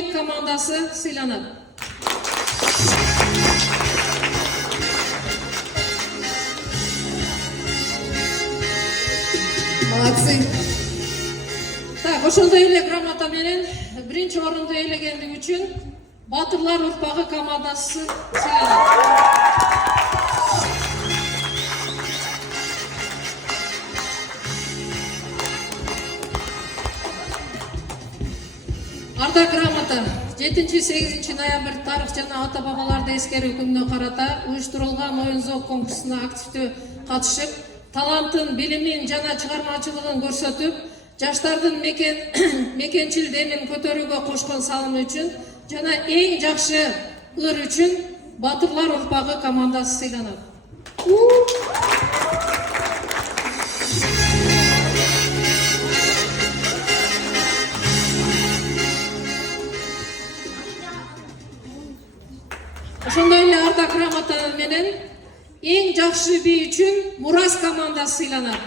Уланбек командасы сыйланат. Молодцы. Так, ошондой эле грамота менен биринчи орунду ээлегендиги үчүн Батырлар урпагы командасы сыйланат. Арда грамота 7-8 ноябрь тарых жана ата бабаларды эскерүү күнүнө карата уюштурулган оюн-зоок конкурсуна активдүү катышып, талантын, билимин жана чыгармачылыгын көрсөтүп, жаштардын мекенчил демин көтөрүүгө кошкон салымы үчүн жана эң жакшы ыр үчүн Батырлар урпагы командасы сыйланат. Ошондой эле арда грамота менен эң жакшы бий үчүн Мурас командасы сыйланат.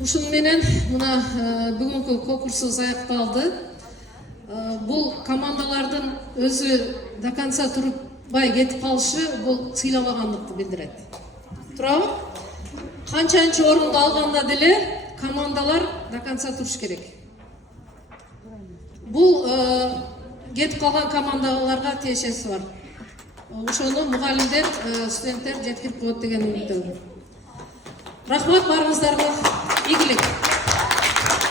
Ушун менен мына бүгүнкү конкурсубуз аякталды. Бул командалардын өзү до конца турбай кетип калышы бул сыйлабагандыкты билдирет. Туурабы? Канчанчы орунду алганда деле командалар до конца туруш керек. Бул кетип калган командаларга тиешеси бар. Ошону мугалимдер, студенттер жеткирип коет деген үмүттөмүн. Рахмат, барыңыздарга ийгилик.